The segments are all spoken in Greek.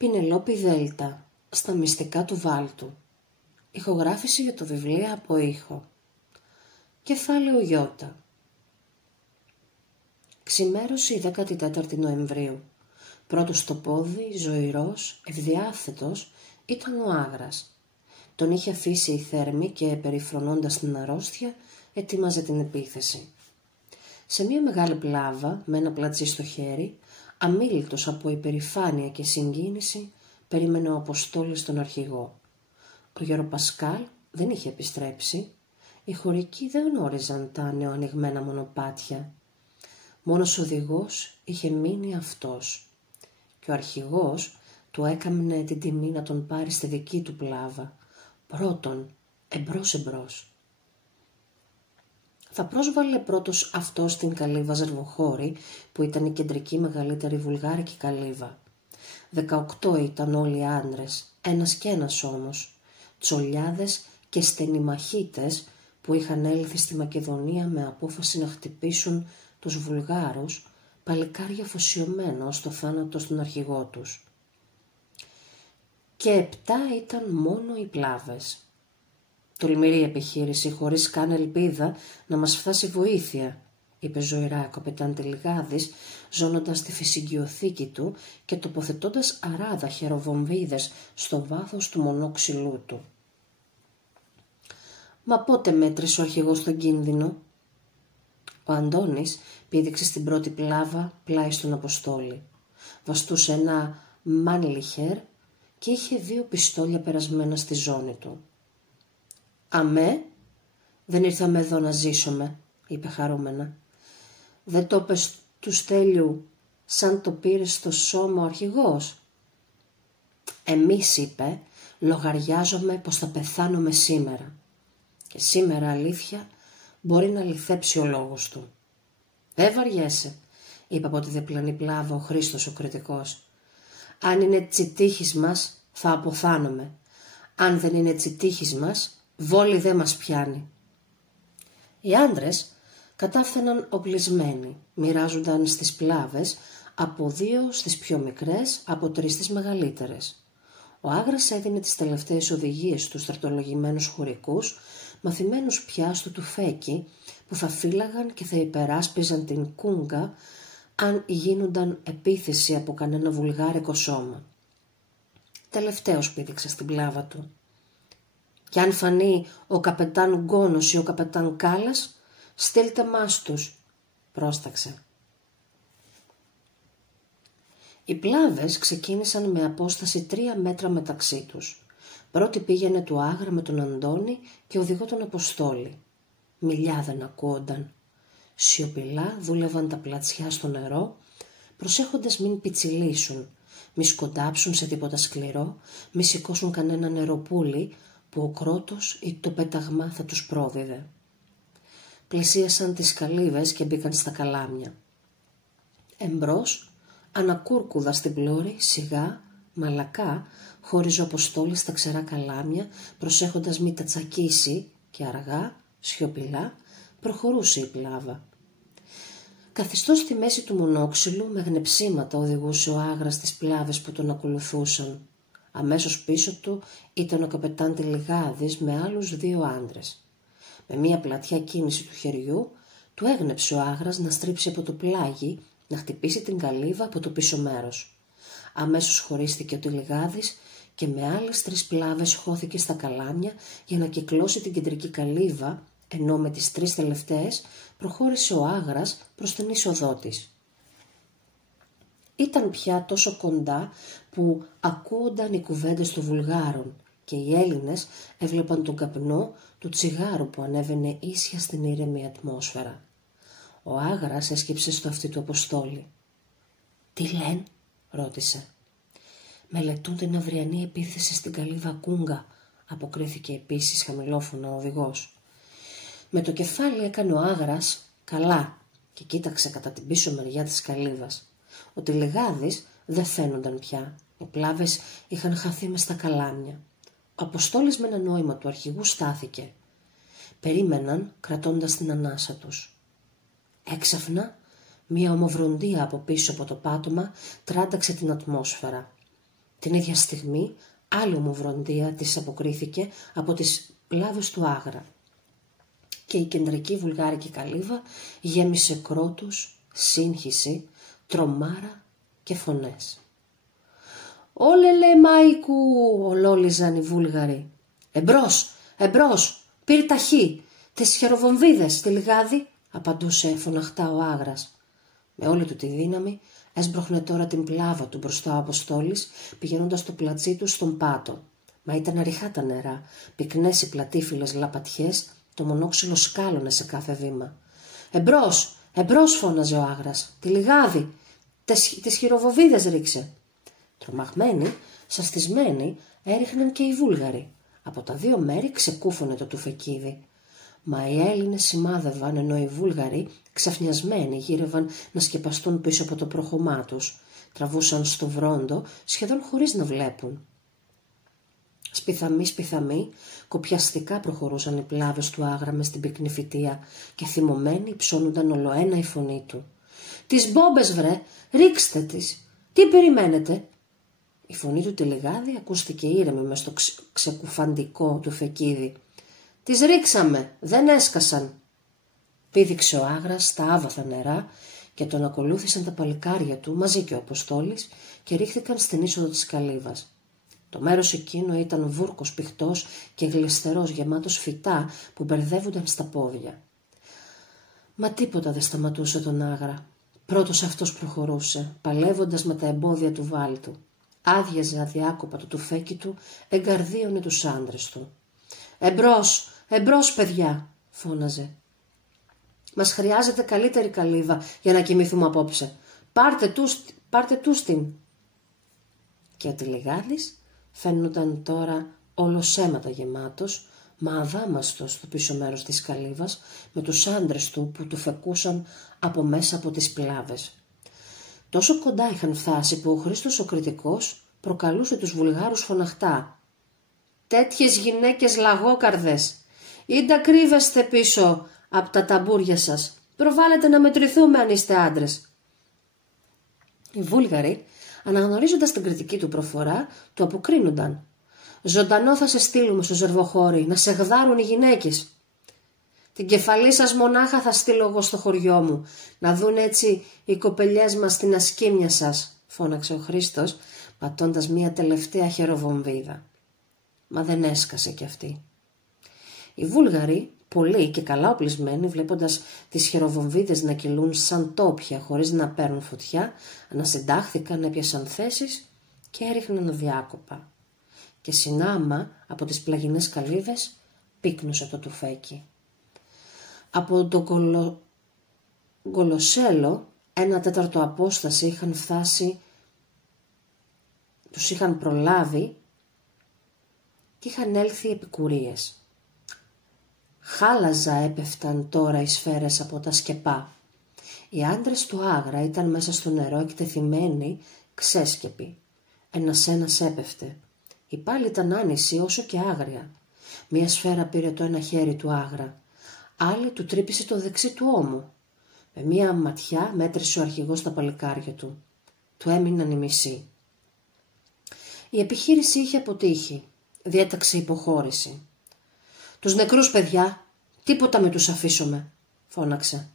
Πινελόπη Δέλτα, στα μυστικά του Βάλτου. Ηχογράφηση για το βιβλίο από ήχο. Κεφάλαιο Ιώτα. Ξημέρωσε η 14η Νοεμβρίου. Πρώτος στο πόδι, ζωηρός, ευδιάθετος, ήταν ο Άγρας. Τον είχε αφήσει η Θέρμη και περιφρονώντας την αρρώστια, ετοίμαζε την επίθεση. Σε μια μεγάλη πλάβα, με ένα πλατσί στο χέρι, αμίλητος από υπερηφάνεια και συγκίνηση, περίμενε ο Αποστόλης τον αρχηγό. Ο Γεροπασκάλ δεν είχε επιστρέψει. Οι χωρικοί δεν γνώριζαν τα νεοανοιγμένα μονοπάτια. Μόνος ο οδηγός είχε μείνει αυτός. Και ο αρχηγός του έκαμνε την τιμή να τον πάρει στη δική του πλάβα. Πρώτον, εμπρός. Θα πρόσβαλε πρώτος αυτός την καλύβα Ζερβοχώρη, που ήταν η κεντρική μεγαλύτερη βουλγάρικη καλύβα. 18 ήταν όλοι άντρες, ένας κι ένας όμως, τσολιάδες και στενημαχίτες που είχαν έλθει στη Μακεδονία με απόφαση να χτυπήσουν τους Βουλγάρους, παλικάρια αφοσιωμένα ως το θάνατο στον αρχηγό τους. Και 7 ήταν μόνο οι πλάβες. «Τολμηρή επιχείρηση, χωρίς καν ελπίδα να μας φτάσει βοήθεια», είπε ζωηρά ο καπετάν Τελιγάδης, ζώνοντας τη φυσικιοθήκη του και τοποθετώντας αράδα χεροβομβίδες στο βάθος του μονόξυλού του. «Μα πότε μέτρησε ο αρχηγός τον κίνδυνο?» Ο Αντώνης πήδηξε στην πρώτη πλάβα πλάι στον Αποστόλη. Βαστούσε ένα μάνλιχερ και είχε 2 πιστόλια περασμένα στη ζώνη του. «Αμέ, δεν ήρθαμε εδώ να ζήσουμε», είπε χαρούμενα. «Δεν το πες του Στέλιου σαν το πήρε στο σώμα ο αρχηγός?» «Εμείς», είπε, «λογαριάζομαι πως θα πεθάνουμε σήμερα. Και σήμερα, αλήθεια, μπορεί να λιθέψει ο λόγος του». «Δεν βαριέσαι», είπε από τη διπλανή πλάβα ο Χρήστος ο κριτικός. «Αν είναι τσιτήχης μας, θα αποθάνομαι. Αν δεν είναι τσιτήχης μας, βόλη δεν μας πιάνει». Οι άντρες κατάφθαιναν οπλισμένοι, μοιράζονταν στις πλάβες από 2 στις πιο μικρές, από 3 στις μεγαλύτερες. Ο Άγρας έδινε τις τελευταίες οδηγίες στους στρατολογημένους χωρικούς, μαθημένους πια στο τουφέκι, που θα φύλαγαν και θα υπεράσπιζαν την Κούγκα αν γίνονταν επίθεση από κανένα βουλγάρικο σώμα. Τελευταίος πήδηξε στην πλάβα του. «Κι αν φανεί ο καπετάν Γκόνος ή ο καπετάν Κάλας, στείλτε μας τους», πρόσταξε. Οι πλάβες ξεκίνησαν με απόσταση 3 μέτρα μεταξύ τους. Πρώτη πήγαινε του Άγρα με τον Αντώνη και οδηγό τον Αποστόλη. Μιλιά δεν ακούονταν. Σιωπηλά δούλευαν τα πλατσιά στο νερό, προσέχοντας μην πιτσιλήσουν, μη σκοντάψουν σε τίποτα σκληρό, μη σηκώσουν κανένα νεροπούλι που ο κρότος ή το πέταγμα θα τους πρόδιδε. Πλησίασαν τις καλύβες και μπήκαν στα καλάμια. Εμπρός, ανακούρκουδα στην πλώρη, σιγά, μαλακά, χώριζε ο Αποστόλης στα ξερά καλάμια, προσέχοντας μη τα τσακίσει, και αργά, σιωπηλά, προχωρούσε η πλάβα. Καθιστός στη μέση του μονόξυλου, με γνεψίματα οδηγούσε ο Άγρας τις πλάβες που τον ακολουθούσαν. Αμέσως πίσω του ήταν ο καπετάν Τελιγάδης με άλλους 2 άντρες. Με μία πλατιά κίνηση του χεριού, του έγνεψε ο Άγρας να στρίψει από το πλάγι, να χτυπήσει την καλύβα από το πίσω μέρος. Αμέσως χωρίστηκε ο Τελιγάδης και με άλλες 3 πλάβες χώθηκε στα καλάμια για να κυκλώσει την κεντρική καλύβα, ενώ με τις 3 τελευταίες προχώρησε ο Άγρας προς την είσοδό της. Ήταν πια τόσο κοντά που ακούονταν οι κουβέντες των Βουλγάρων και οι Έλληνες έβλεπαν τον καπνό του τσιγάρου που ανέβαινε ίσια στην ήρεμη ατμόσφαιρα. Ο Άγρας έσκυψε στο αυτί του Αποστόλη. «Τι λένε?» ρώτησε. «Μελετούν την αυριανή επίθεση στην καλύβα Κούγκα», αποκρίθηκε επίσης χαμηλόφωνα ο οδηγός. Με το κεφάλι έκανε ο Άγρας «καλά» και κοίταξε κατά την πίσω μεριά της καλύβας. Ο Τελιγάδης δεν φαίνονταν πια. Οι πλάβες είχαν χαθεί μες στα καλάμια. Ο Αποστόλης με ένα νόημα του αρχηγού στάθηκε. Περίμεναν κρατώντας την ανάσα τους. Έξαφνα, μία ομοβροντία από πίσω από το πάτωμα τράνταξε την ατμόσφαιρα. Την ίδια στιγμή άλλη ομοβροντία της αποκρίθηκε από τις πλάβες του Άγρα και η κεντρική βουλγάρικη καλύβα γέμισε κρότους, σύγχυση, τρομάρα και φωνές. «Όλελε Μάικου», ολόλιζαν οι Βούλγαροι. «Εμπρός, εμπρός, πήρε ταχύ, τις χεροβομβίδες στη λιγάδι», απαντούσε φωναχτά ο Άγρας. Με όλη του τη δύναμη έσπροχνε τώρα την πλάβα του μπροστά ο Αποστόλης, πηγαίνοντας το πλατσί του στον πάτο. Μα ήταν αριχά τα νερά, πυκνές οι πλατήφυλλες λαπατιές, το μονόξυλο σκάλωνε σε κάθε βήμα. «Εμπρός, εμπρός», φώναζε ο Άγρας, «τη λιγάδι, τις χειροβοβίδες ρίξε». Τρομαγμένοι, σαστισμένοι, έριχναν και οι Βούλγαροι. Από τα δύο μέρη ξεκούφωνε το τουφεκίδι. Μα οι Έλληνες σημάδευαν, ενώ οι Βούλγαροι, ξαφνιασμένοι, γύρευαν να σκεπαστούν πίσω από το προχωμά τους. Τραβούσαν στο βρόντο, σχεδόν χωρίς να βλέπουν. Σπιθαμοί, κοπιαστικά προχωρούσαν οι πλάβες του Άγρα μες στην πυκνή φυτεία και θυμωμένοι ψώνονταν ολοένα η φωνή του. «Τις μπόμπες, βρε, ρίξτε τις! Τι περιμένετε?» Η φωνή του τυλιγάδι ακούστηκε ήρεμη μες στο ξεκουφαντικό του φεκίδι. «Τις ρίξαμε, δεν έσκασαν», πήδηξε ο Άγρας στα άβαθα νερά και τον ακολούθησαν τα παλικάρια του μαζί και ο Αποστόλης και ρίχθηκαν στην είσοδο της καλύβας. Το μέρος εκείνο ήταν βούρκος πηχτός και γλιστερός, γεμάτος φυτά που μπερδεύονταν στα πόδια. Μα τίποτα δεν σταματούσε τον Άγρα. Πρώτος αυτός προχωρούσε, παλεύοντας με τα εμπόδια του βάλτου. Άδειαζε αδιάκοπα το τουφέκι του, εγκαρδίωνε τους άντρες του. «Εμπρός, εμπρός, παιδιά», φώναζε. «Μας χρειάζεται καλύτερη καλύβα για να κοιμηθούμε απόψε. Πάρτε τους την». Και ο τυλιγάδης φαίνονταν τώρα όλος αίματα γεμάτος, μα αδάμαστος στο πίσω μέρος της καλύβας, με τους άντρες του που του φεκούσαν από μέσα από τις πλάβες. Τόσο κοντά είχαν φτάσει που ο Χρήστος ο Κρητικός προκαλούσε τους Βουλγάρους φωναχτά. «Τέτοιες γυναίκες λαγόκαρδες! Ήντα κρύβεστε πίσω από τα ταμπούρια σας. Προβάλλετε να μετρηθούμε αν είστε άντρες». Οι Βούλγαροι, αναγνωρίζοντας την κριτική του προφορά, του αποκρίνονταν. «Ζωντανό θα σε στείλουμε στο Ζερβοχώρι, να σε γδάρουν οι γυναίκες. Την κεφαλή σας μονάχα θα στείλω εγώ στο χωριό μου, να δουν έτσι οι κοπελιές μας την ασκήμια σας», φώναξε ο Χρήστος, πατώντας μία τελευταία χεροβομβίδα. Μα δεν έσκασε κι αυτή. Οι Βούλγαροι, πολλοί και καλά οπλισμένοι, βλέποντας τις χεροβομβίδες να κυλούν σαν τόπια χωρίς να παίρνουν φωτιά, ανασυντάχθηκαν, έπιασαν θέσεις και έριχναν αδιάκοπα. Και συνάμα από τις πλαγινές καλύβες πύκνουσε το τουφέκι. Από τον Κολοσσέλο 1/4 απόσταση είχαν φτάσει, τους είχαν προλάβει και είχαν έλθει επικουρίες. Χάλαζα έπεφταν τώρα οι σφαίρες από τα σκεπά. Οι άντρες του Άγρα ήταν μέσα στο νερό εκτεθειμένοι, ξέσκεποι. Ένας έπεφτε. Η πάλη ήταν άνηση όσο και άγρια. Μία σφαίρα πήρε το ένα χέρι του Άγρα. Άλλη του τρύπησε το δεξί του ώμο. Με μία ματιά μέτρησε ο αρχηγός τα παλικάρια του. Του έμειναν οι μισοί. Η επιχείρηση είχε αποτύχει. Διέταξε υποχώρηση. «Τους νεκρούς, παιδιά, τίποτα με τους αφήσουμε», φώναξε.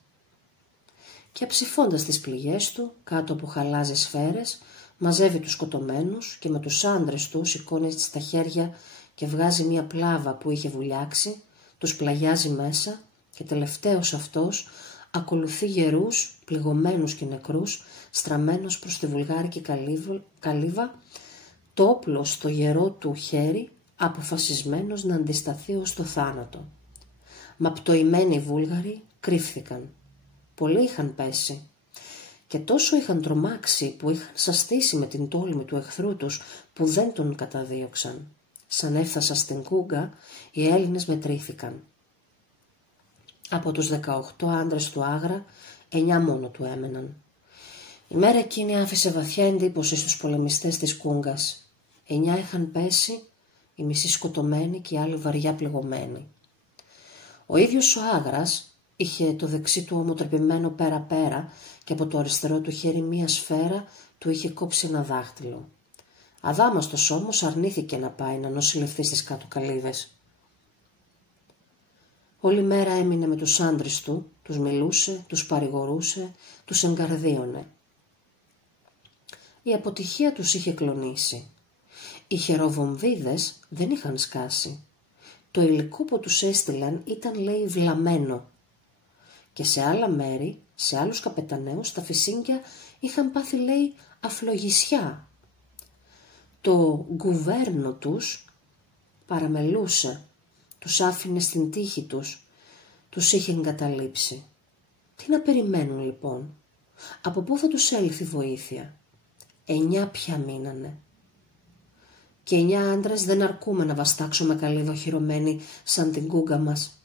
Και ψηφώντας τις πληγές του, κάτω από χαλάζες σφαίρες, μαζεύει τους σκοτωμένους και με τους άντρες του σηκώνει στα χέρια και βγάζει μία πλάβα που είχε βουλιάξει, τους πλαγιάζει μέσα και τελευταίος αυτός ακολουθεί γερούς, πληγωμένους και νεκρούς, στραμμένος προς τη βουλγάρικη καλύβα, το όπλο στο γερό του χέρι, αποφασισμένος να αντισταθεί ως το θάνατο. Μα πτωημένοι Βούλγαροι κρύφθηκαν. Πολλοί είχαν πέσει και τόσο είχαν τρομάξει που είχαν σαστήσει με την τόλμη του εχθρού τους που δεν τον καταδίωξαν. Σαν έφτασαν στην Κούγκα, οι Έλληνες μετρήθηκαν. Από τους 18 άντρες του Άγρα, 9 μόνο του έμεναν. Η μέρα εκείνη άφησε βαθιά εντύπωση στους πολεμιστές της Κούγκας. 9 είχαν πέσει, οι μισοί σκοτωμένοι και οι άλλοι βαριά πληγωμένοι. Ο ίδιος ο Άγρας είχε το δεξί του ώμο τρεπημένο πέρα-πέρα και από το αριστερό του χέρι μία σφαίρα του είχε κόψει ένα δάχτυλο. Αδάμαστος όμως αρνήθηκε να πάει να νοσηλευτεί στις κάτω καλύβες. Όλη μέρα έμεινε με τους άντρες του, τους μιλούσε, τους παρηγορούσε, τους εγκαρδίωνε. Η αποτυχία τους είχε κλονίσει. Οι χεροβομβίδες δεν είχαν σκάσει. Το υλικό που τους έστειλαν ήταν, λέει, βλαμμένο. Και σε άλλα μέρη, σε άλλους καπεταναίους, τα φυσίγγια είχαν πάθει, λέει, αφλογισιά. Το γκουβέρνο τους παραμελούσε, τους άφηνε στην τύχη τους, τους είχε εγκαταλείψει. Τι να περιμένουν λοιπόν, από πού θα τους έλθει βοήθεια? 9 πια μείνανε. Και 9 άντρες δεν αρκούμε να βαστάξουμε καλύβα οχυρωμένη σαν την κούγκα μας.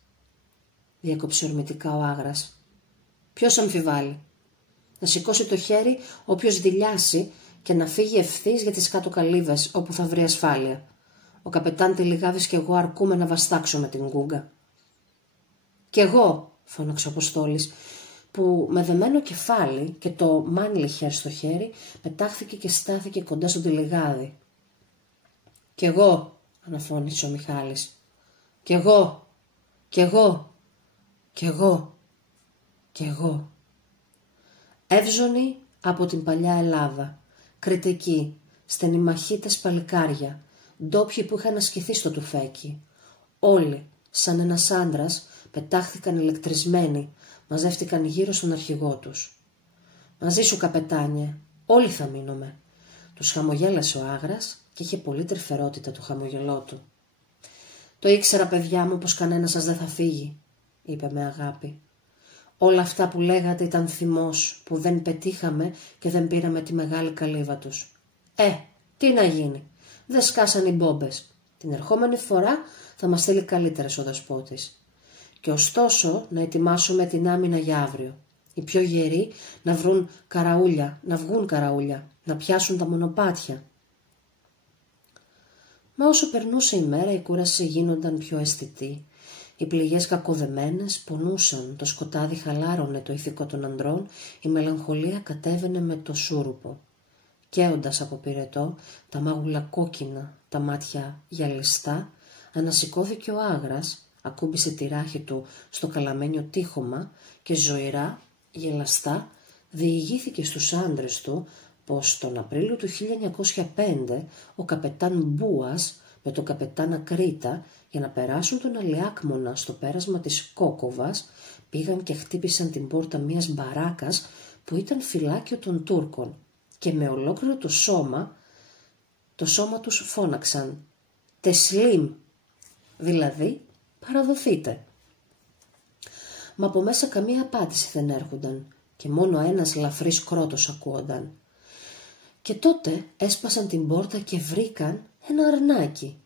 Διέκοψε ορμητικά ο Άγρας. Ποιος αμφιβάλλει? Να σηκώσει το χέρι όποιος δειλιάσει και να φύγει ευθύς για τις κάτω καλύβες όπου θα βρει ασφάλεια. Ο καπετάν Τηλιγάδης και εγώ αρκούμε να βαστάξουμε την κούγκα. «Κι εγώ», φώναξε ο Αποστόλης, που με δεμένο κεφάλι και το μάνλιχερ στο χέρι πετάχθηκε και στάθηκε κοντά στον Τηλιγάδη. «Κι εγώ», αναφώνησε ο Μιχάλης. «Κι εγώ, κι εγώ, κι εγώ, κι εγώ». Εύζωνοι από την παλιά Ελλάδα, κριτικοί, στενημαχίτες παλικάρια, ντόπιοι που είχαν ασκηθεί στο τουφέκι. Όλοι, σαν ένας άντρας, πετάχθηκαν ηλεκτρισμένοι, μαζεύτηκαν γύρω στον αρχηγό τους. «Μαζί σου, καπετάνιε, όλοι θα μείνουμε». Τους χαμογέλασε ο Άγρας και είχε πολύ τρυφερότητα το χαμογελό του. «Το ήξερα, παιδιά μου, πως κανένας σας δεν θα φύγει», είπε με αγάπη. «Όλα αυτά που λέγατε ήταν θυμός που δεν πετύχαμε και δεν πήραμε τη μεγάλη καλύβα τους. Τι να γίνει, δεν σκάσαν οι μπόμπες. Την ερχόμενη φορά θα μας στείλει καλύτερες ο Δεσπότης. Και ωστόσο να ετοιμάσουμε την άμυνα για αύριο. Οι πιο γεροί να βγουν καραούλια, να πιάσουν τα μονοπάτια». Μα όσο περνούσε η μέρα, η κούραση γίνονταν πιο αισθητή. Οι πληγές κακοδεμένες πονούσαν, το σκοτάδι χαλάρωνε το ηθικό των ανδρών, η μελαγχολία κατέβαινε με το σούρουπο. Καίοντας από πυρετό, τα μάγουλα κόκκινα, τα μάτια γυαλιστά, ανασηκώθηκε ο Άγρας, ακούμπησε τη ράχη του στο καλαμένιο τείχομα και ζωηρά, γελαστά, διηγήθηκε στους άντρες του πως τον Απρίλιο του 1905 ο καπετάν Μπούας με τον καπετάν Ακρίτα, για να περάσουν τον Αλιάκμονα στο πέρασμα της Κόκοβας, πήγαν και χτύπησαν την πόρτα μιας μπαράκας που ήταν φυλάκιο των Τούρκων και με ολόκληρο το σώμα τους φώναξαν «Τεσλίμ», δηλαδή «παραδοθείτε». Μα από μέσα καμία απάντηση δεν έρχονταν και μόνο ένας ελαφρύς κρότος ακούονταν. Και τότε έσπασαν την πόρτα και βρήκαν ένα αρνάκι.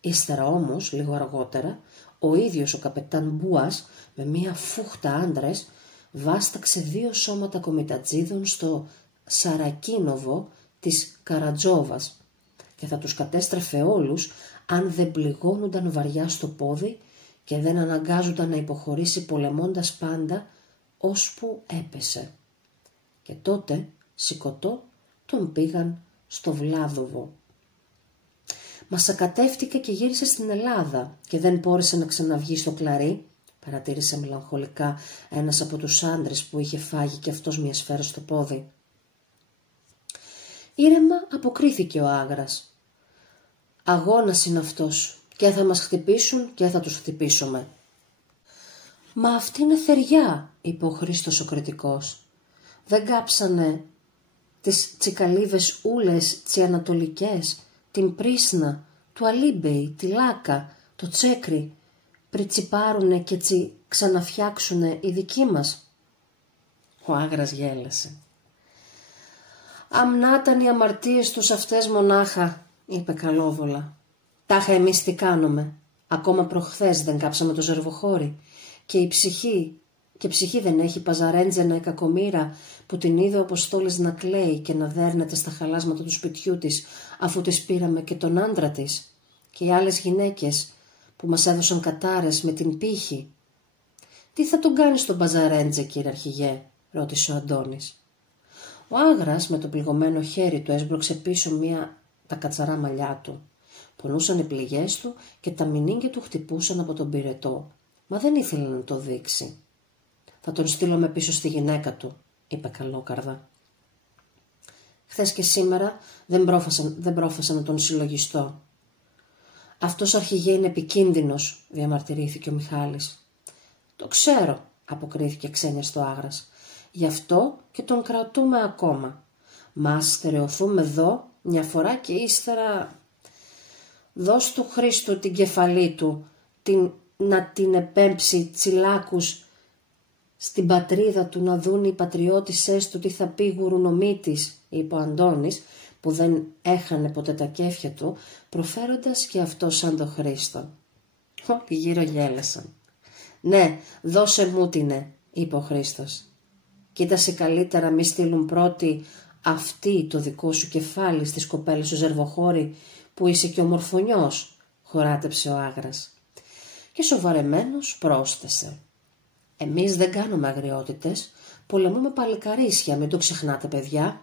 Ύστερα όμως, λίγο αργότερα, ο ίδιος ο καπετάν Μπούας με μία φούχτα άντρες βάσταξε 2 σώματα κομιτατζίδων στο Σαρακίνοβο της Καρατζόβας και θα τους κατέστρεφε όλους αν δεν πληγώνονταν βαριά στο πόδι και δεν αναγκάζονταν να υποχωρήσει πολεμώντας πάντα ώσπου έπεσε. Και τότε, σηκωτό, τον πήγαν στο Βλάδοβο. Μα σακατεύτηκε και γύρισε στην Ελλάδα και δεν μπόρεσε να ξαναβγεί στο κλαρί, παρατήρησε μελαγχολικά ένας από τους άντρες που είχε φάγει και αυτός μια σφαίρα στο πόδι. Ήρεμα αποκρίθηκε ο Άγρας. «Αγώνας είναι αυτός και θα μας χτυπήσουν και θα τους χτυπήσουμε». «Μα αυτή είναι θεριά», είπε ο Χρήστος ο κριτικός. «Δεν κάψανε τις τσικαλίβες ούλες τσιανατολικές, την Πρίσνα, του Αλίμπεϊ, τη Λάκα, το Τσέκρι, πριτσιπάρουνε και ξαναφτιάξουνε οι δικοί μας?» Ο Άγρας γέλασε. «Αμνάταν οι αμαρτίες τους αυτές μονάχα», είπε καλόβολα. «Τάχα εμείς τι κάνουμε. Ακόμα προχθές δεν κάψαμε το Ζερβοχώρι και ψυχή δεν έχει παζαρέντζενα η κακομοίρα που την είδε ο Αποστόλης να κλαίει και να δέρνεται στα χαλάσματα του σπιτιού της αφού της πήραμε και τον άντρα της και οι άλλες γυναίκες που μας έδωσαν κατάρες με την πύχη». «Τι θα τον κάνεις τον παζαρέντζε, κύριε αρχηγέ?» ρώτησε ο Αντώνης. Ο Άγρας με το πληγωμένο χέρι του έσπρωξε πίσω τα κατσαρά μαλλιά του. Πονούσαν οι πληγές του και τα μηνύγκια του χτυπούσαν από τον πυρετό, μα δεν ήθελε να το δείξει. «Θα τον στείλω πίσω στη γυναίκα του», είπε καλόκαρδα. «Χθες και σήμερα δεν πρόφασα να τον συλλογιστώ». «Αυτός αρχηγέ είναι επικίνδυνος», διαμαρτυρήθηκε ο Μιχάλης. «Το ξέρω», αποκρίθηκε ξένια στο Άγρας. «Γι' αυτό και τον κρατούμε ακόμα. Μα ας στερεωθούμε εδώ μια φορά και ύστερα... Δώσ' του Χρήστου την κεφαλή του, να την επέμψει τσιλάκους στην πατρίδα του, να δουν οι πατριώτισσές του τι θα πει γουρουνομήτης», είπε ο Αντώνης, που δεν έχανε ποτέ τα κέφια του, προφέροντας και αυτό σαν το Χρήστο. Όλοι γύρω γέλασαν. «Ναι, δώσε μου τινε», είπε ο Χρήστος. «Κοίτασε καλύτερα μη στείλουν πρώτοι αυτοί το δικό σου κεφάλι στις κοπέλες σου Ζερβοχώρη, που είσαι και ομορφωνιός», χωράτεψε ο Άγρας. Και σοβαρεμένος πρόσθεσε. «Εμείς δεν κάνουμε αγριότητες, πολεμούμε παλικαρίσια, μην το ξεχνάτε παιδιά».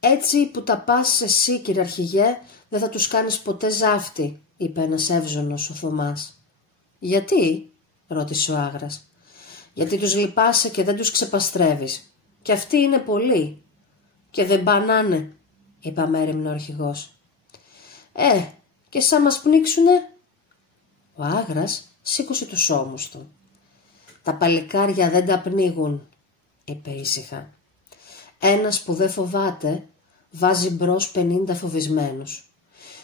«Έτσι που τα πας εσύ, κύριε αρχηγέ, δεν θα τους κάνεις ποτέ ζάφτη», είπε ένας εύζωνος, ο Θωμάς. «Γιατί?» ρώτησε ο Άγρας. «Γιατί τους λυπάσαι και δεν τους ξεπαστρεύεις. Και αυτοί είναι πολλοί. Και δεν πανάνε», είπε αμέριμνο ο αρχηγός. Και σαν μας πνίξουνε?» Ο Άγρας σήκωσε τους ώμους του. «Τα παλικάρια δεν τα πνίγουν», είπε ήσυχα. «Ένας που δεν φοβάται βάζει μπρος 50 φοβισμένους.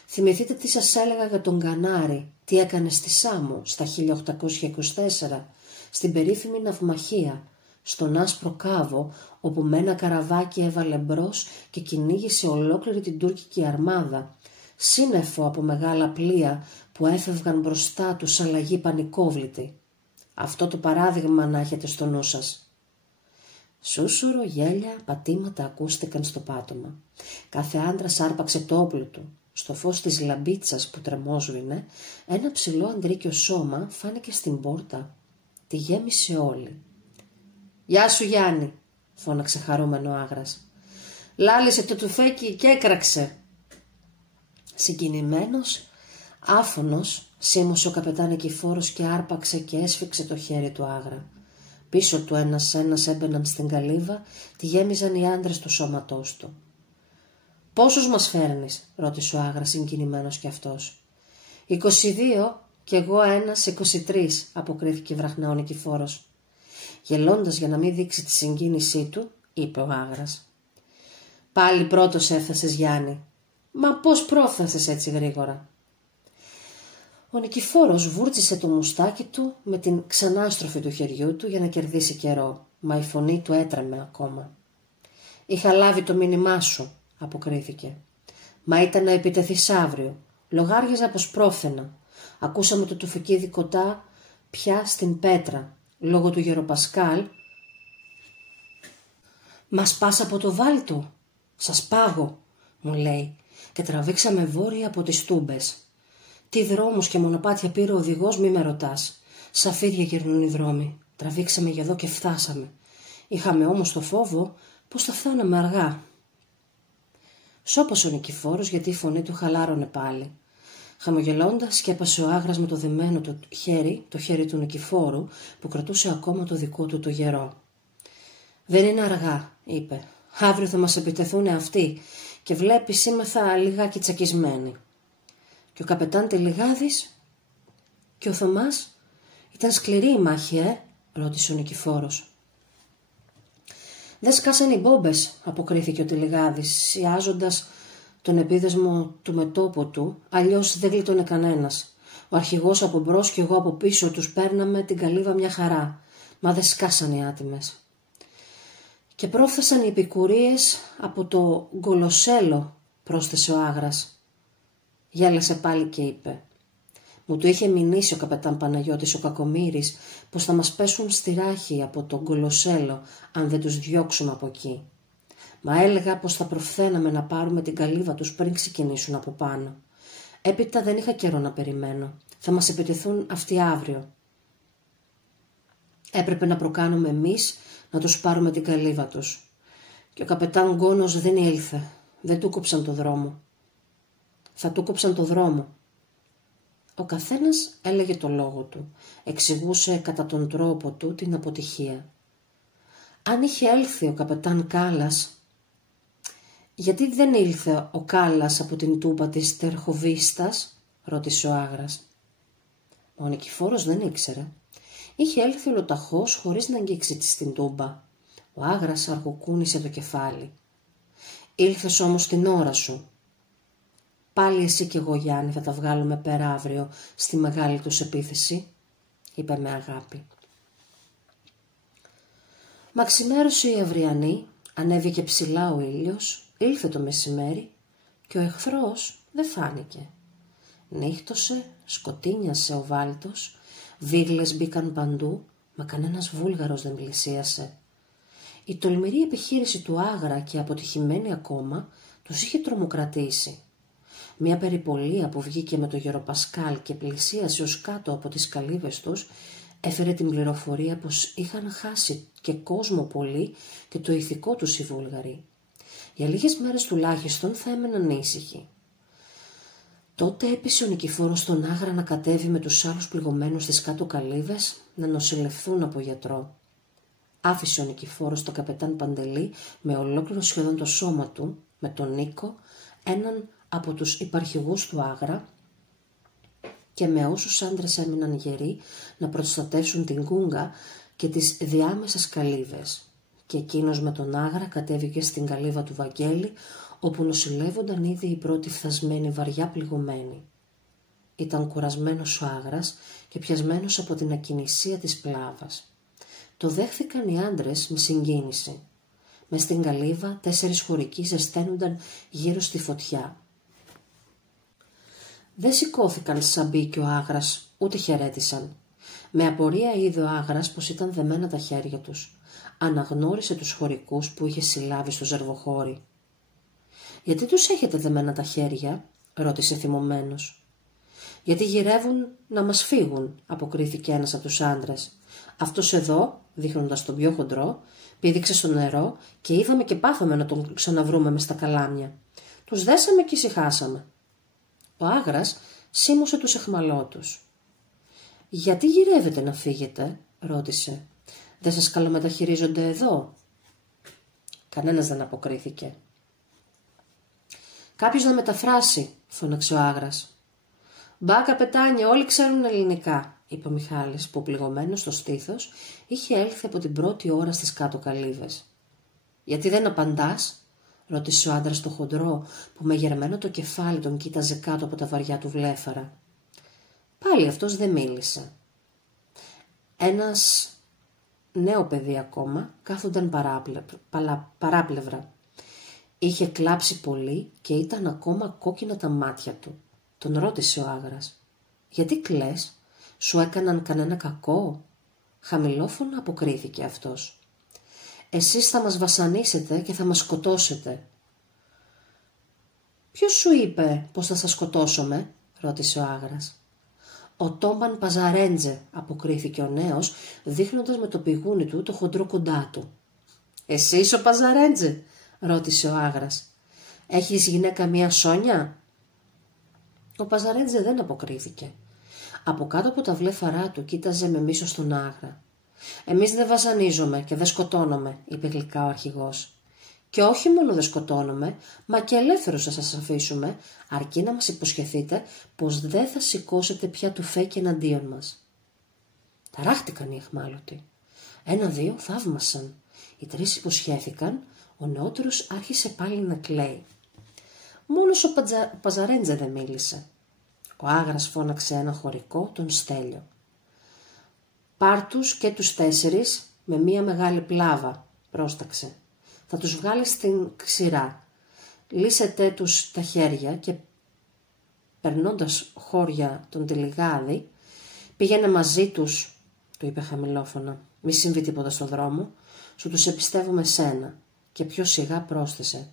Θυμηθείτε τι σας έλεγα για τον Κανάρη, τι έκανε στη Σάμο στα 1824, στην περίφημη ναυμαχία, στον άσπρο κάβο, όπου με ένα καραβάκι έβαλε μπρος και κυνήγησε ολόκληρη την τουρκική αρμάδα, σύννεφο από μεγάλα πλοία που έφευγαν μπροστά του σαν λαγί πανικόβλητη. Αυτό το παράδειγμα να έχετε στο νου σας». Σούσουρο, γέλια, πατήματα ακούστηκαν στο πάτωμα. Κάθε άντρας άρπαξε το όπλο του. Στο φως της λαμπίτσας που τρεμόσβηνε, ένα ψηλό αντρίκιο σώμα φάνηκε στην πόρτα. Τη γέμισε όλη. «Γεια σου Γιάννη», φώναξε χαρούμενο Άγρας. «Λάλησε το τουφέκι και έκραξε». Συγκινημένος, άφωνος, σίμωσε ο καπετάν Νικηφόρος και άρπαξε και έσφιξε το χέρι του Άγρα. Πίσω του ένας έμπαιναν στην καλύβα, τη γέμιζαν οι άντρες του σώματός του. «Πόσους μας φέρνεις?» ρώτησε ο Άγρας συγκινημένος κι αυτός. 22 κι εγώ ένας 23, αποκρίθηκε βραχνά ο Νικηφόρος. Γελώντας για να μην δείξει τη συγκίνησή του, είπε ο Άγρας. «Πάλι πρώτος έφτασες Γιάννη. Μα πώς πρόφθασες έτσι γρήγορα?» Ο Νικηφόρος βούρτισε το μουστάκι του με την ξανάστροφη του χεριού του για να κερδίσει καιρό, μα η φωνή του έτρεμε ακόμα. «Είχα λάβει το μήνυμά σου», αποκρίθηκε. «Μα ήταν να επιτεθείς αύριο. Λογάριαζα πως πρόφθαινα. Ακούσαμε το τουφεκίδι κοντά πια στην Πέτρα. Λόγω του Γεροπασκάλ. Μας πας από το Βάλτο. Σας πάγω», μου λέει, και τραβήξαμε βόρεια από τις Τούμπες. Τι δρόμους και μονοπάτια πήρε ο οδηγός, μη με ρωτάς. Σαφίδια γυρνούν οι δρόμοι. Τραβήξαμε για εδώ και φτάσαμε. Είχαμε όμως το φόβο πως θα φτάναμε αργά. Σώπασε ο Νικηφόρος γιατί η φωνή του χαλάρωνε πάλι. Χαμογελώντας σκέπασε ο Άγρας με το δεμένο του χέρι, το χέρι του Νικηφόρου, που κρατούσε ακόμα το δικό του το γερό. «Δεν είναι αργά», είπε. «Αύριο θα μας επιτεθούν αυτοί και βλέπεις είμεθα λιγάκι τσακισμένοι». Και ο καπετάν Τελιγάδης και ο Θωμάς? Ήταν σκληρή η μάχη, ρώτησε ο Νικηφόρος. «Δεν σκάσαν οι μπόμπες», αποκρίθηκε ο Τελιγάδης, σιάζοντας τον επίδεσμο του μετώπου του, αλλιώς δεν γλίτωνε κανένας. Ο αρχηγός από μπρος και εγώ από πίσω τους παίρναμε την καλύβα μια χαρά, μα δεν σκάσαν οι άτιμες. «Και πρόφθασαν οι επικουρίες από το Γκολοσέλο», πρόσθεσε ο Άγρας. Γέλασε πάλι και είπε. «Μου το είχε μηνύσει ο καπετάν Παναγιώτης ο Κακομοίρης πως θα μας πέσουν στη ράχη από το Γκολοσέλο αν δεν τους διώξουμε από εκεί. Μα έλεγα πως θα προφθαίναμε να πάρουμε την καλύβα τους πριν ξεκινήσουν από πάνω. Έπειτα δεν είχα καιρό να περιμένω. Θα μας επιτεθούν αυτοί αύριο. Έπρεπε να προκάνουμε εμείς να τους πάρουμε την καλύβα τους. Και ο καπετάν Γκόνος δεν ήλθε. Δεν του κόψαν το δρόμο. Θα του κόψαν το δρόμο. Ο καθένας έλεγε το λόγο του, εξηγούσε κατά τον τρόπο του την αποτυχία. Αν είχε έλθει ο καπετάν Κάλλας... «Γιατί δεν ήλθε ο Κάλλας από την τούμπα της Τερχοβίστας?» ρώτησε ο Άγρας. Ο Νικηφόρος δεν ήξερε. Είχε έλθει ολοταχώς χωρίς να αγγίξει στην τούμπα. Ο Άγρας αργοκούνησε το κεφάλι. «Ήλθες όμως την ώρα σου. Πάλι εσύ κι εγώ, Γιάννη, θα τα βγάλουμε πέρα αύριο στη μεγάλη τους επίθεση», είπε με αγάπη. Μα ξημέρωσε η αυριανή, ανέβηκε ψηλά ο ήλιος, ήλθε το μεσημέρι και ο εχθρός δεν φάνηκε. Νύχτωσε, σκοτίνιασε ο βάλτος, βίγλες μπήκαν παντού, μα κανένας βούλγαρος δεν πλησίασε. Η τολμηρή επιχείρηση του Άγρα και αποτυχημένη ακόμα τους είχε τρομοκρατήσει. Μια περιπολία που βγήκε με το Γεροπασκάλ και πλησίασε ως κάτω από τις καλύβες τους έφερε την πληροφορία πως είχαν χάσει και κόσμο πολύ και το ηθικό τους οι Βούλγαροι. Για λίγες μέρες τουλάχιστον θα έμεναν ήσυχοι. Τότε έπεισε ο Νικηφόρος τον Άγρα να κατέβει με τους άλλους πληγωμένους στις κάτω καλύβες να νοσηλευθούν από γιατρό. Άφησε ο Νικηφόρος τον καπετάν Παντελή με ολόκληρο σχεδόν το σώμα του, με τον Νίκο, έναν από τους υπαρχηγούς του Άγρα, και με όσους άντρες έμειναν γεροί να προστατεύσουν την Κούγκα και τις διάμεσες καλύβες. Και εκείνος με τον Άγρα κατέβηκε στην καλύβα του Βαγγέλη, όπου νοσηλεύονταν ήδη οι πρώτοι φθασμένοι βαριά πληγωμένοι. Ήταν κουρασμένος ο Άγρας και πιασμένος από την ακινησία της πλάβας. Το δέχθηκαν οι άντρες με συγκίνηση. Μες στην καλύβα 4 χωρικοί ζεσταίνονταν γύρω στη φωτιά. Δεν σηκώθηκαν σαν μπήκε ο Άγρας, ούτε χαιρέτησαν. Με απορία είδε ο Άγρας πως ήταν δεμένα τα χέρια τους. Αναγνώρισε τους χωρικούς που είχε συλλάβει στο ζερβοχώρι. «Γιατί τους έχετε δεμένα τα χέρια?» ρώτησε θυμωμένος. «Γιατί γυρεύουν να μας φύγουν», αποκρίθηκε ένας από τους άντρες. «Αυτός εδώ», δείχνοντας τον πιο χοντρό, πήδηξε στο νερό και είδαμε και πάθαμε να τον ξαναβρούμε μες στα καλάμια. Τους δέσαμε και ησυχάσαμε». Ο Άγρας σίμωσε τους αιχμαλώτους. «Γιατί γυρεύετε να φύγετε?» ρώτησε. «Δεν σας καλομεταχειρίζονται εδώ?» Κανένας δεν αποκρίθηκε. «Κάποιος να μεταφράσει», φώναξε ο Άγρας. «Μπα, καπετάνια, όλοι ξέρουν ελληνικά», είπε ο Μιχάλης, που πληγωμένος στο στήθος είχε έλθει από την πρώτη ώρα στις κάτω καλύβες. «Γιατί δεν απαντάς?» ρώτησε ο άντρας το χοντρό, που με γερμένο το κεφάλι τον κοίταζε κάτω από τα βαριά του βλέφαρα. Πάλι αυτός δεν μίλησε. Ένας νέο παιδί ακόμα κάθονταν παράπλευρα. Είχε κλάψει πολύ και ήταν ακόμα κόκκινα τα μάτια του. Τον ρώτησε ο Άγρας. «Γιατί κλαις, σου έκαναν κανένα κακό?» Χαμηλόφωνα αποκρίθηκε αυτός. «Εσείς θα μας βασανίσετε και θα μας σκοτώσετε». «Ποιος σου είπε πως θα σας σκοτώσουμε?» ρώτησε ο Άγρας. «Ο Τόμπαν Παζαρέντζε», αποκρίθηκε ο νέος, δείχνοντας με το πηγούνι του το χοντρό κοντά του. «Εσύ είσαι ο Παζαρέντζε?» ρώτησε ο Άγρας. «Έχεις γυναίκα μία Σόνια?» Ο Παζαρέντζε δεν αποκρίθηκε. Από κάτω από τα βλέφαρά του κοίταζε με μίσος τον Άγρα. «Εμείς δεν βασανίζομαι και δεν σκοτώνομαι», είπε γλυκά ο αρχηγός. «Και όχι μόνο δεν σκοτώνομαι, μα και ελεύθερος θα σας αφήσουμε, αρκεί να μας υποσχεθείτε πως δεν θα σηκώσετε πια του φέκι εναντίον μας». Ταράχτηκαν οι αιχμάλωτοι. 1-2 θαύμασαν. Οι 3 υποσχέθηκαν, ο νεότερος άρχισε πάλι να κλαίει. Μόνος ο Παζαρέντζε δεν μίλησε. Ο Άγρας φώναξε ένα χωρικό, τον Στέλιο. «Πάρ' τους και τους 4 με μία μεγάλη πλάβα», πρόσταξε. «Θα τους βγάλει στην ξηρά. Λύσετε τους τα χέρια και περνώντας χώρια τον τυλιγάδι, πήγαινε μαζί τους», του είπε χαμηλόφωνα. «Μη συμβεί τίποτα στο δρόμο, σου τους εμπιστεύομαι σένα». Και πιο σιγά πρόσθεσε.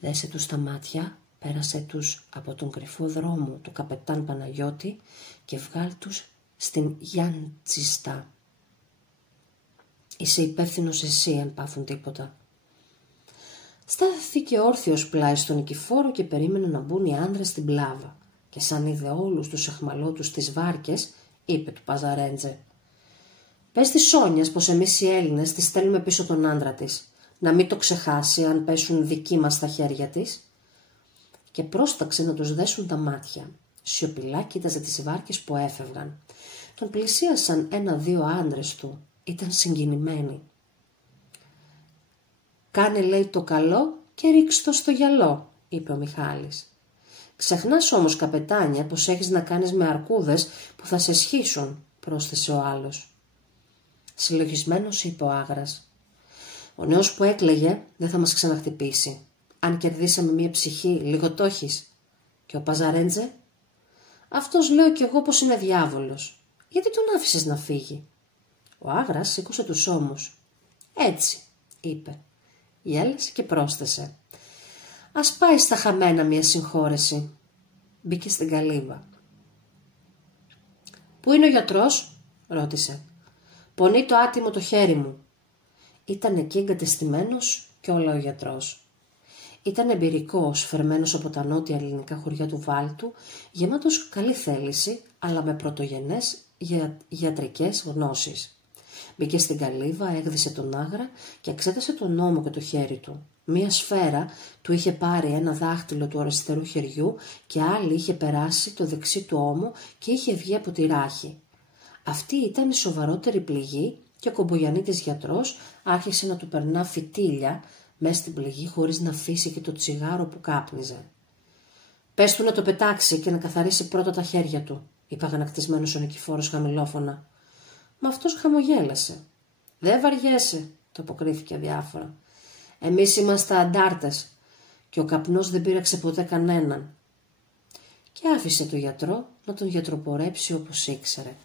«Δέσε τους τα μάτια, πέρασε τους από τον κρυφό δρόμο του καπετάν Παναγιώτη και βγάλ τους στην Γιάντσιστα. Είσαι υπεύθυνος εσύ αν πάθουν τίποτα». Στάθηκε όρθιος πλάι στον Νικηφόρο και περίμενε να μπουν οι άντρες στην πλάβα. Και σαν είδε όλους τους αιχμαλώτους στις βάρκες, είπε του Παζαρέντζε: «Πες της Σόνιας πως εμείς οι Έλληνες τη στέλνουμε πίσω τον άντρα της, να μην το ξεχάσει αν πέσουν δικοί μας στα χέρια της». Και πρόσταξε να τους δέσουν τα μάτια. Σιωπηλά κοίταζε τις βάρκες που έφευγαν. Τον πλησίασαν 1-2 άντρες του. Ήταν συγκινημένοι. «Κάνε, λέει, το καλό και ρίξ' το στο γυαλό», είπε ο Μιχάλης. «Ξεχνάς όμως, καπετάνια, πως έχεις να κάνεις με αρκούδες που θα σε σχίσουν», πρόσθεσε ο άλλος. Συλλογισμένος είπε ο Άγρας: «Ο νέος που έκλαιγε δεν θα μας ξαναχτυπήσει. Αν κερδίσαμε μία ψυχή, λίγο το έχεις. Και ο Παζαρέντζε? Αυτός λέω κι εγώ πως είναι διάβολος. Γιατί τον άφησες να φύγει?» Ο Άγρας σήκωσε τους ώμους. «Έτσι», είπε. Γέλασε και πρόσθεσε: «Ας πάει στα χαμένα μια συγχώρεση». Μπήκε στην καλύβα. «Πού είναι ο γιατρός?» ρώτησε. «Πονεί το άτιμο το χέρι μου». Ήταν εκεί εγκατεστημένος κι όλα ο γιατρός. Ήταν εμπειρικός, φερμένος από τα νότια ελληνικά χωριά του Βάλτου, γεμάτος καλή θέληση, αλλά με πρωτογενές ιατρικές γνώσεις. Μπήκε στην καλύβα, έγδυσε τον Άγρα και εξέτασε τον ώμο και το χέρι του. Μία σφαίρα του είχε πάρει ένα δάχτυλο του αριστερού χεριού και άλλη είχε περάσει το δεξί του ώμο και είχε βγει από τη ράχη. Αυτή ήταν η σοβαρότερη πληγή και ο κομπογιανίτης γιατρός άρχισε να του περνά φυτίλια μες στην πληγή χωρίς να αφήσει και το τσιγάρο που κάπνιζε. «Πες του να το πετάξει και να καθαρίσει πρώτα τα χέρια του», είπε αγανακτισμένος ο Νικηφόρος χαμηλόφωνα. Μα αυτός χαμογέλασε. «Δεν βαριέσαι», το αποκρίθηκε αδιάφορα. «Εμείς είμαστε αντάρτες και ο καπνός δεν πείραξε ποτέ κανέναν». Και άφησε το γιατρό να τον γιατροπορέψει όπως ήξερε.